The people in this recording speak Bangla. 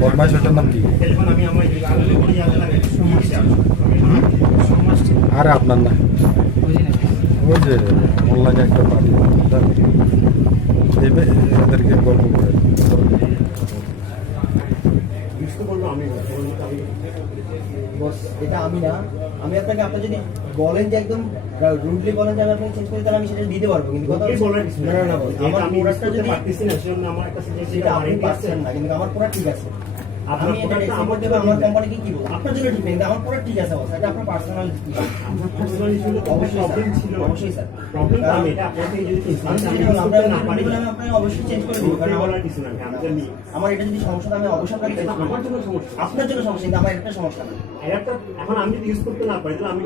বদমাইশ ওটার নাম কি? আরে আপনার না, ওই যে মোল্লাকে একটা পার্টি এদেরকে গল্প করে এটা আমি না, আমি আপনাকে আপনার যদি বলেন যে একদম রুডলি বলেন যে আমি আপনাকে চেঞ্জ করি, তাহলে আমি সেটা দিতে পারবো। কিন্তু কথা না না বল, আমার প্রোডাক্টটা যদি পারতেছি না, সেজন্য আমার কাছে যে সেটা আপনি পাচ্ছেন না, কিন্তু আমার প্রোডাক্ট ঠিক আছে। আমি এটা আমার দেব, আমার কোম্পানিকে কি বলবো, আপনার জন্য ঠিক নেই, আমার প্রোডাক্ট ঠিক আছে বস, এটা আপনার পার্সোনাল আপনার পার্সোনাল ইস্যু। অবশ্যই প্রবলেম ছিল, অবশ্যই স্যার প্রবলেম। আমি এটা আপনাকে যদি আমরা না পারি বলে আমি আপনাকে অবশ্যই চেঞ্জ করে দেব, কারণ আমার কিছু না, আমি জানি আমার এটা যদি সমস্যা আমি অবশ্যই আপনাকে চেঞ্জ করব। আমার জন্য সমস্যা, আপনার জন্য সমস্যা, কিন্তু আমার একটা সমস্যা না। এখন আমি যদি ইউজ করতে না পারি তাহলে আমি